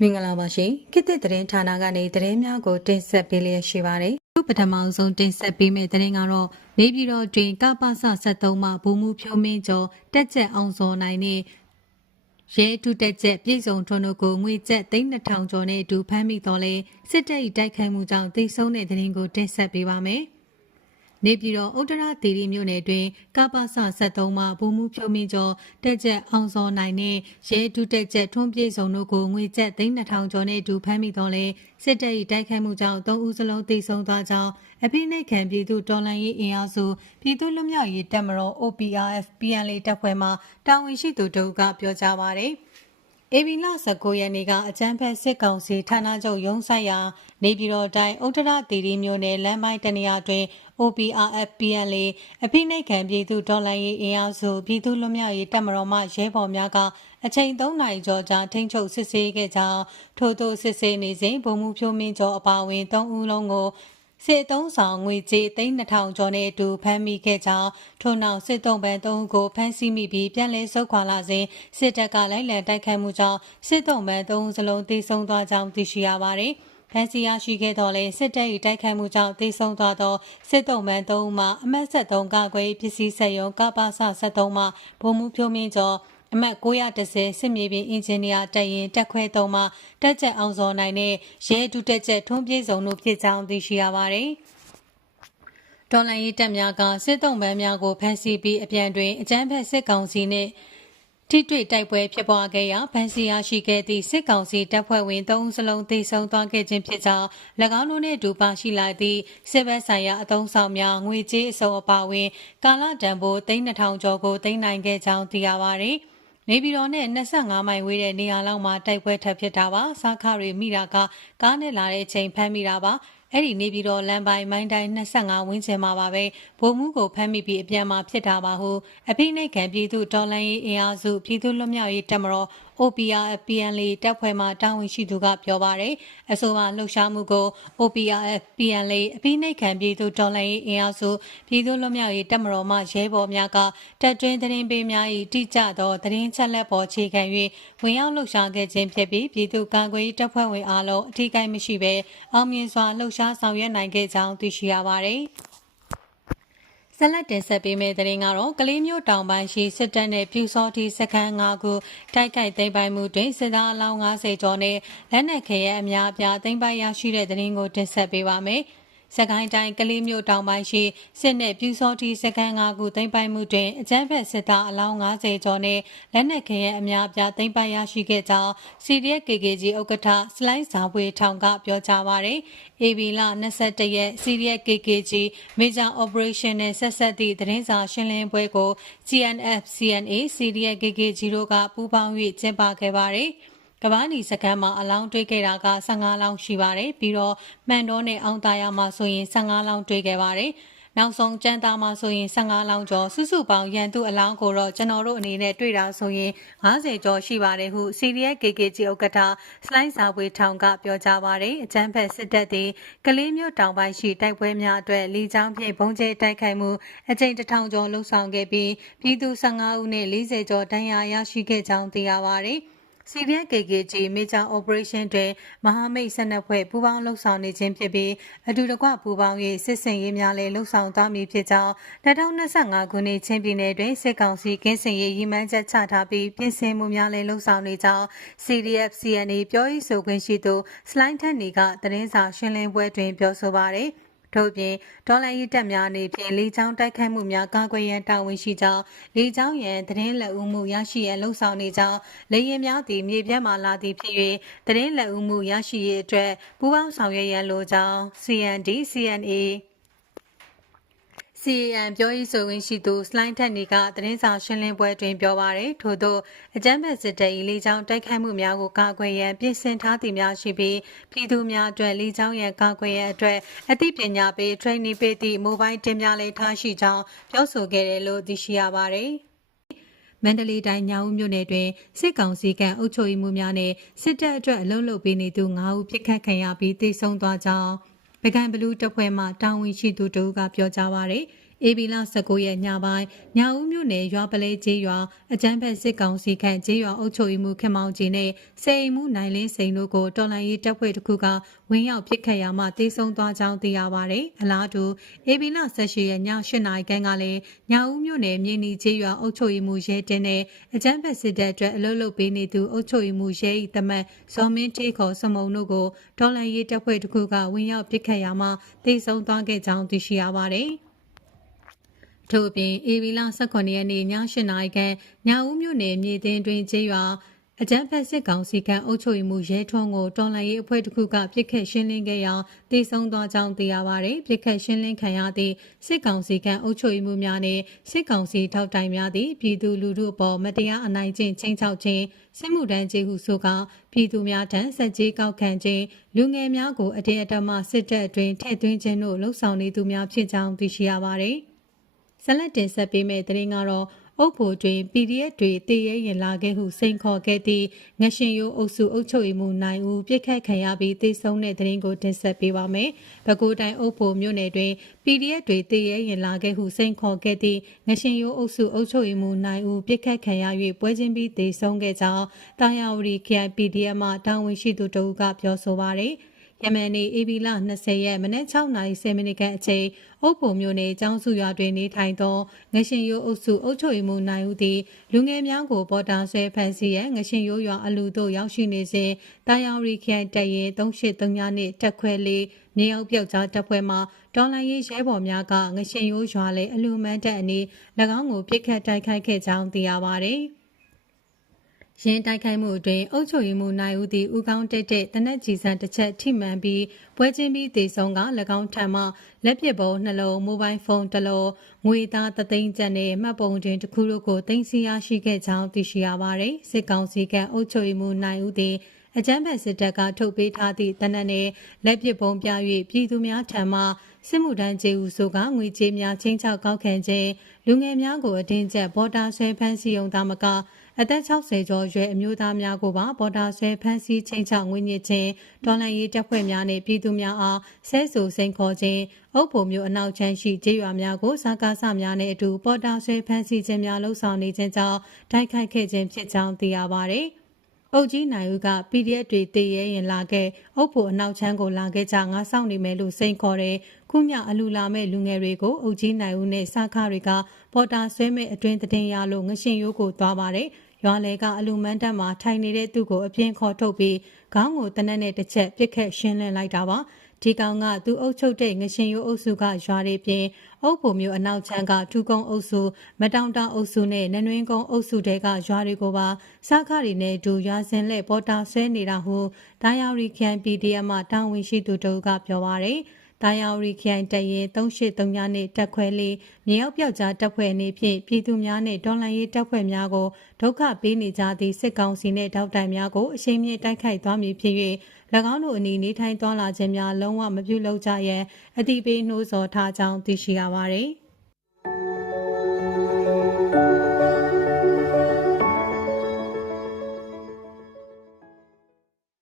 မင်္ဂလာပါရှင်ခေတ်သစ်သတင်းဌာနကနေသတင်းများကိုတင်ဆက်ပေးလျက်ရှိပါတယ်ခုပထမဆုံးတင်ဆက်ပေးမယ့်သတင်းကတော့နေပြည်တော်တွင်ကပ္ပစ73မှဘူမှုဖြိုးမင်းကျော်တက်ချက်အောင်စောနိုင်နဲ့ရဲတုတက်ချက်ပြည်စုံထွန်းတို့ကိုငွေကျပ်3000ကျော်နဲ့အတူဖမ်းမိတော့လဲစစ်တပ်၏တိုက်ခိုက်မှုကြောင့်တိတ်ဆုံးတဲ့သတင်းကိုတင်ဆက်ပေးပါမယ် နေပြည်တော်ဥတ္တရသီရိမြို့နယ်တွင်ကပ္ပစ73မှဘူမှုဖြိုးမင်းကျော်တက်ချက်အောင်စောနိုင်နဲ့ရဲဒုတက်ချက်ထွန်းပြေဆောင်တို့ကိုငွေကျပ်3000ကျော်နဲ့အတူဖမ်းမိတော့လဲစစ်တပ်၏တိုက်ခိုက်မှုကြောင့်၃ဦးစလုံးတိတ်ဆုံးသွားကြောင်းအပိနှိတ်ခံပြည်သူတော်လှန်ရေးအင်အားစုပြည်သူ့လွတ်မြောက်ရေးတပ်မတော် OPRF PNL တပ်ဖွဲ့မှတာဝန်ရှိသူတို့ကပြောကြားပါရယ် ဧပြီလ19ရက်နေ့ကအကြမ်းဖက်စစ်ကောင်စီဌာနချုပ်ရုံးဆိုင်ရာနေပြည်တော်တိုင်းဥတ္တရတီရီမြို့နယ်လမ်းပိုင်းတနေရာတွင် OPRF PNL အဖိနှိတ်ခံပြည်သူဒေါ်လာရေးအင်အားစုပြည်သူ့လွတ်မြောက်ရေးတပ်မတော်မှရဲဘော်များကအချိန်3နာရီကျော်ကြာထိန်းချုပ်စစ်ဆေးခဲ့ကြောင်းထို့သို့စစ်ဆေးနေစဉ်ဗိုလ်မှူးဖြိုးမင်းကျော်အပါအဝင်3ဦးလုံးကို စစ်သုံးဆောင်ငွေကြေး3000ကျော်နဲ့အတူဖမ်းမိခဲ့ကြောင်းထို့နောက်စစ်တုံးပန်း3ဦးကိုဖမ်းဆီးမိပြီးပြန်လည်ဆုတ်ခွာလာစဉ်စစ်တပ်ကလိုက်လံတိုက်ခိုက်မှုကြောင့်စစ်တုံးပန်း3ဦးစလုံးတိဆုံးသွားကြောင်းသိရှိရပါတယ်။ဖန်စီရရှိခဲ့တော်လဲစစ်တပ်၏တိုက်ခိုက်မှုကြောင့်တိဆုံးသွားသောစစ်တုံးမှန်3ဦးမှအမတ်73ကကွယ်ပစ္စည်းဆက်ယုံကပ္ပစ73မှဗိုလ်မှူးဖြိုးမင်းကျော် အမှတ်910စစ်မြေပြင်အင်ဂျင်နီယာတပ်ရင်တက်ခွဲ3မှတက်ချက်အောင်စောနိုင်နဲ့ရဲဒုတက်ချက်ထွန်းပြေစုံတို့ဖြစ်ကြောင်းသိရှိရပါတယ်။ဒေါ်လာရေးတပ်များကစစ်တုံးပန်းများကိုဖမ်းဆီးပြီးအပြန်တွင်အကြမ်းဖက်စစ်ကောင်စီနှင့်ထိတွေ့တိုက်ပွဲဖြစ်ပွားခဲ့ရာဗန်စီယာရှိခဲ့သည့်စစ်ကောင်စီတပ်ဖွဲ့ဝင်၃ဦးစလုံးသေဆုံးသွားခဲ့ခြင်းဖြစ်ကြောင်း၎င်းတို့နှင့်အတူပါရှိလာသည့်စစ်ဘက်ဆိုင်ရာအုံဆောင်များငွေကြေးအစုံအပါအဝင်ကာလတန်ဖိုး3000ကျော်ကိုသိမ်းနိုင်ခဲ့ကြောင်းသိရပါသည် နေပြည်တော်နဲ့25မိုင်ဝေးတဲ့နေရာလောက်မှာတိုက်ပွဲထပ်ဖြစ်တာပါစားခတွေမိတာကကားနဲ့လာတဲ့အချိန်ဖမ်းမိတာပါအဲ့ဒီနေပြည်တော်လမ်းပိုင်းမိုင်းတိုင်း25ဝန်းကျင်မှာပါပဲဗိုလ်မှူးကိုဖမ်းမိပြီးအပြန်မှာဖြစ်တာပါဟုအဖိနှိတ်ခံပြည်သူတော်လှန်ရေးအင်အားစုပြည်သူ့လွတ်မြောက်ရေးတပ်မတော် OPRF PNL တပ်ဖွဲ့မှတာဝန်ရှိသူကပြောပါရယ်အဆိုပါလှုပ်ရှားမှုကို OPRF PNL အဖိနှိတ်ခံပြည်သူတော်လှန်ရေးအင်အားစုပြည်သူ့လွတ်မြောက်ရေးတပ်မတော်မှရဲဘော်များကတပ်တွင်းသတင်းပေးများ၏တိကျသောသတင်းချက်လက်ပေါ်ခြေခံ၍ဝင်ရောက်လှုပ်ရှားခဲ့ခြင်းဖြစ်ပြီးပြည်သူ့ကာကွယ်ရေးတပ်ဖွဲ့ဝင်အားလုံးအထူးကိမရှိဘဲအောင်မြင်စွာလှုပ်ရှားဆောင်ရွက်နိုင်ခဲ့ကြောင်းသိရှိရပါသည် ဆက်လက်တင်ဆက်ပေးမယ့်သတင်းကတော့ကလေးမျိုးတောင်ပိုင်းရှိစစ်တပ်နဲ့ပြူစောတိစခန်း၅ခုတိုက်ခိုက်သိမ်းပိုက်မှုတွင်စစ်သားအလောင်း90ကျော်နဲ့လက်နက်ခဲယအများအပြားသိမ်းပိုက်ရရှိတဲ့သတင်းကိုတင်ဆက်ပေးပါမယ်။ စကိုင်းတိုင်းကလေးမျိုးတောင်ပိုင်းရှိစစ်နဲ့ပြူစောတိစကန်၅ခုသိမ်းပိုက်မှုတွင်အကြမ်းဖက်စစ်သားအလောင်း90ကျော်နဲ့လက်နက်ခဲယအများအပြားသိမ်းပိုက်ရရှိခဲ့ကြောင်း CDF KKG ဥက္ကဋ္ဌစလိုက်ဇာဝေထောင်ကပြောကြားပါရယ် AB လ21ရက် CDF KKG Major Operation နဲ့ဆက်ဆက်သည့်သတင်းစာရှင်းလင်းပွဲကို CNF CNA CDF KKG တို့ကပူးပေါင်း၍ကျင်းပခဲ့ပါရယ် ကဘာနီစကန်မှာအလောင်းတွေ့ခဲ့တာက15လောင်းရှိပါတယ်ပြီးတော့မှန်တော့နဲ့အောင်သားရမှာဆိုရင်15လောင်းတွေ့ခဲ့ပါတယ်နောက်ဆုံးကြမ်းသားမှာဆိုရင်15လောင်းကျော်စုစုပေါင်းရန်သူအလောင်းကိုတော့ကျွန်တော်တို့အနေနဲ့တွေ့တာဆိုရင်50ကျော်ရှိပါတယ်ဟု CDF KKG ဥက္ကဋ္ဌစလိုင်းစာပွေထောင်ကပြောကြားပါတယ်အကြမ်းဖက်စစ်တပ်သည်ကလေးမျိုးတောင်ပိုင်းရှိတိုက်ပွဲများအတွက်လီချောင်းဖြင့်ဘုံကျဲတိုက်ခိုက်မှုအကြိမ်တစ်ထောင်ကျော်လှုပ်ဆောင်ခဲ့ပြီးပြည်သူ15ဦးနဲ့40ကျော်တန်းရာရရှိခဲ့ကြောင်းသိရပါတယ်။ CDN KKG Major Operation တွင်မဟာမိတ်ဆက်နက်ဖွဲ့ပူးပေါင်းလှုပ်ဆောင်နေခြင်းဖြစ်ပြီးအတူတကွပူးပေါင်း၍စစ်စင်ရေးများလည်းလှုပ်ဆောင်သွားမည်ဖြစ်ကြောင်း2025ခုနှစ်ချင်းပြည်နယ်တွင်စစ်ကောင်စီကင်းစင်ရေးရည်မှန်းချက်ချထားပြီးပြင်ဆင်မှုများလည်းလှုပ်ဆောင်နေကြောင်း CDF CNA ပြောရေးဆိုခွင့်ရှိသူစလိုင်းထက်နီကသတင်းစာရှင်းလင်းပွဲတွင်ပြောဆိုပါရယ်။ ထို့ပြင်ဒေါ်လာရေးတက်များအနေဖြင့်လေကြောင်းတိုက်ခိုက်မှုများကာကွယ်ရန်တာဝန်ရှိကြောင်းလေကြောင်းရန်သတင်းလက်ဦးမှုရရှိရန်လှုံ့ဆော်နေကြောင်းလေရင်များသည့်မြေပြတ်မှလာသည်ဖြစ်၍သတင်းလက်ဦးမှုရရှိရေးအတွက်ပူးပေါင်းဆောင်ရွက်ရန်လိုကြောင်း CND CNA CAN ပြောရေးဆိုဝင်ရှိသူစလိုင်းထက်နေကသတင်းစာရှင်းလင်းပွဲတွင်ပြောပါရယ်ထို့သောအကြမ်းဖက်စစ်တပ်၏လေကြောင်းတိုက်ခိုက်မှုများကိုကာကွယ်ရန်ပြင်ဆင်ထားသည်များရှိပြီးပြည်သူများအတွက်လေကြောင်းရန်ကာကွယ်ရန်အတွက်အသိပညာပေး training ပေးသည့်မိုဘိုင်းတင်များလည်းထားရှိကြောင်းပြောဆိုခဲ့တယ်လို့သိရှိရပါရယ်မန္တလေးတိုင်းညောင်ဦးမြို့နယ်တွင်စစ်ကောင်စီကအုပ်ချုပ်ရေးမှုများနဲ့စစ်တပ်အတွက်အလုံးလုံးပေးနေသူ9ဦးပြစ်ခတ်ခံရပြီးတိုက်ဆုံသွားကြောင်း ပကံဘလူးတပ်ဖွဲ့မှတာဝန်ရှိသူတို့ကပြောကြားပါရယ် အေဘီလာ19ရက်ညပိုင်းညဦးမြို့နယ်ရွာပလဲကျေးရွာအကျန်းဖက်စစ်ကောင်စီခန့်ကျေးရွာအုပ်ချုပ်ရေးမှူးခင်မောင်ကြီးနဲ့စေအိမ်မှုနိုင်လင်းစိန်တို့ကိုတော်လိုင်းရေးတပ်ဖွဲ့တစ်ခုကဝင်းရောက်ပစ်ခတ်ရာမှတေဆုံးသွားကြောင်းသိရပါတယ်။အလားတူအေဘီလာ18ရက်ည8နာရီခန့်ကလည်းညဦးမြို့နယ်မြေနီကျေးရွာအုပ်ချုပ်ရေးမှူးရဲတင်းနဲ့အကျန်းဖက်စစ်တပ်အတွက်အလုပ်လုပ်ပေးနေသူအုပ်ချုပ်ရေးမှူးရဲဤတမတ်ဇော်မင်းတေးခေါ်စမုံတို့ကိုတော်လိုင်းရေးတပ်ဖွဲ့တစ်ခုကဝင်းရောက်ပစ်ခတ်ရာမှတေဆုံးသွားခဲ့ကြောင်းသိရှိရပါတယ်။ ထို့အပြင်အေဗီလာ18ရက်နေ့ည8နာရီခန့်ညဦးမြို့နယ်မြေသိန်းတွင်ကျေးရွာအကြမ်းဖက်စစ်ကောင်စီကအုပ်ချုပ်ရေးမှူးရဲထွန်းကိုတော်လှန်ရေးအဖွဲ့တစ်ခုကပြစ်ခတ်ရှင်းလင်းခဲ့ရာတေဆုံးသွားကြောင်းသိရပါတယ်။ပြစ်ခတ်ရှင်းလင်းခံရသည့်စစ်ကောင်စီကအုပ်ချုပ်ရေးမှူးများနှင့်စစ်ကောင်စီထောက်တိုင်များသည့်ပြည်သူလူထုအပေါ်မတရားအနိုင်ကျင့်ချင်းချောက်ခြင်းစစ်မှုထမ်းကျေးဟုဆိုကပြည်သူများထံစက်ကြီးကောက်ခံခြင်းလူငယ်များကိုအတင်းအဓမ္မစစ်တပ်အတွင်းထည့်သွင်းခြင်းတို့လှုံ့ဆော်နေသူများဖြစ်ကြောင်းသိရှိရပါတယ်။ ဆက်လက်တင်ဆက်ပေးမယ့်သတင်းကတော့အုပ်ဖို့တွင် PDF တွေတည်ရဲရင်လာခဲ့ဟုစိန်ခေါ်ခဲ့သည့်ငရှင်ရိုးအုပ်စုအုပ်ချုပ်ရေးမှူးနိုင်ဦးပြစ်ခတ်ခံရပြီးတေဆုံးတဲ့သတင်းကိုတင်ဆက်ပေးပါမယ်။ပဲခူးတိုင်းအုပ်ဖို့မြို့နယ်တွင် PDF တွေတည်ရဲရင်လာခဲ့ဟုစိန်ခေါ်ခဲ့သည့်ငရှင်ရိုးအုပ်စုအုပ်ချုပ်ရေးမှူးနိုင်ဦးပြစ်ခတ်ခံရ၍ပွဲချင်းပြီးတေဆုံးခဲ့ကြောင်းတာယာဝတီ KIPDF မှတာဝန်ရှိသူတို့ကပြောဆိုပါရယ်။ ယမန်နေ့အေဗီလာ20ရက်မနက်6:30မိနစ်ခန့်အချိန်အုပ်ပုံမျိုးနယ်ကျောင်းစုရွာတွင်နေထိုင်သောငရှင်ရိုးအုပ်စုအုပ်ချုပ်ရေးမှူးနိုင်ဦးသည်လူငယ်များကိုပေါ်တာဆွဲဖန်ဆီးရန်ငရှင်ရိုးရွာအလူတို့ရောက်ရှိနေစဉ်တာယာရီခိုင်တပ်ရင်383ညနှင့်တက်ခွဲလေးမြေအောက်ပြောက်ကြားတပ်ဖွဲ့မှဒေါ်လာရေးရဲဘော်များကငရှင်ရိုးရွာလေအလူမန်းတပ်အနေ၎င်းကိုပြစ်ခတ်တိုက်ခိုက်ခဲ့ကြောင်းသိရပါသည်။ ရင်းတိုက်ခိုက်မှုအတွင်းအုပ်ချုပ်ရေးမှူးနိုင်ဦးသည်ဦးကောင်းတိတ်တဲ့တနက်ကြီးစံတစ်ချက်ထိမှန်ပြီးပွဲချင်းပြီးတေဆုံးက၎င်းထံမှလက်ပစ်ပုံနှလုံးမိုဘိုင်းဖုန်းတစ်လုံးငွေသားသသိန်းကျပ်နဲ့မှတ်ပုံတင်တစ်ခုတို့ကိုတင်စီရရှိခဲ့ကြောင်းသိရှိရပါတယ်စစ်ကောင်စီကအုပ်ချုပ်ရေးမှူးနိုင်ဦးသည် အကြမ်းဖက်စစ်တပ်ကထုတ်ပေးထားသည့်တနက်နဲ့လက်ပစ်ပုံပြ၍ပြည်သူများထံမှစစ်မှုထမ်းကျေးဦးဆိုကငွေကြေးများချင်းချောက်ကောက်ခံခြင်းလူငယ်များကိုအတင်းကျပ်ဘော်တာဆွဲဖမ်းဆီးုံသာမကအသက်60ကျော်ရွယ်အမျိုးသားများကိုပါပေါ်တာဆွဲဖမ်းဆီးချိန်ချောက်ငွေညစ်ခြင်းဒေါ်လာရေးတပ်ဖွဲ့များနှင့်ပြည်သူများအားဆဲဆူစိန်ခေါ်ခြင်းအုပ်ဖို့မျိုးအနောက်ချမ်းရှိကျေးရွာများကိုစားကားဆများနှင့်အတူပေါ်တာဆွဲဖမ်းဆီးခြင်းများလှုံ့ဆော်နေခြင်းကြောင့်တိုက်ခိုက်ခဲ့ခြင်းဖြစ်ကြောင်းသိရပါသည် အုတ်ကြီးနိုင်ဦးက PDF တွေတည်ရဲရင်လာခဲ့အုပ်ဖို့အနောက်ချမ်းကိုလာခဲ့ကြငါစောင့်နေမယ်လို့စိန်ခေါ်တယ်ခုညအလူလာမဲ့လူငယ်တွေကိုအုတ်ကြီးနိုင်ဦးနဲ့စားခတွေကပေါ်တာဆွဲမဲ့အတွင်းတည်ရလို့ငရှင်ရိုးကိုသွားပါတယ်ရွာလေကအလူမန်းတက်မှာထိုင်နေတဲ့သူ့ကိုအပြင်းခေါ်ထုတ်ပြီးခေါင်းကိုတနက်နဲ့တစ်ချက်ပြစ်ခတ်ရှင်းလင်းလိုက်တာပါ ဒီကောင်ကသူအုပ်ချုပ်တဲ့ငရှင်ရိုးအုပ်စုကရွာတွေပြင်အုပ်ပုံမျိုးအနောက်ချမ်းကထူကုန်းအုပ်စုမတောင်တောင်အုပ်စုနဲ့နနွင်းကုန်းအုပ်စုတဲကရွာတွေကိုပါစားခတွေနဲ့ဒူရွာစင်လက်ပေါ်တာဆွဲနေတာဟုဒါယာရီခန် PDF မှတာဝန်ရှိသူတို့ကပြောပါရယ် တာယာရီခိုင်တရဲ383ညနှင့်တက်ခွဲလေးမြေရောက်ပြောက်ကြားတပ်ဖွဲ့အနေဖြင့်ပြည်သူများနှင့်ဒေါ်လာရေးတပ်ဖွဲ့များကိုဒုက္ခပေးနေကြသည့်စစ်ကောင်စီနှင့်ထောက်တိုင်များကိုအရှိန်မြင့်တိုက်ခိုက်သွားမည်ဖြစ်၍၎င်းတို့အနေနေထိုင်သွားလာခြင်းများလုံးဝမပြုလုပ်ကြရန်အတိပေးနှိုးဆော်ထားကြောင်းသိရှိရပါသည်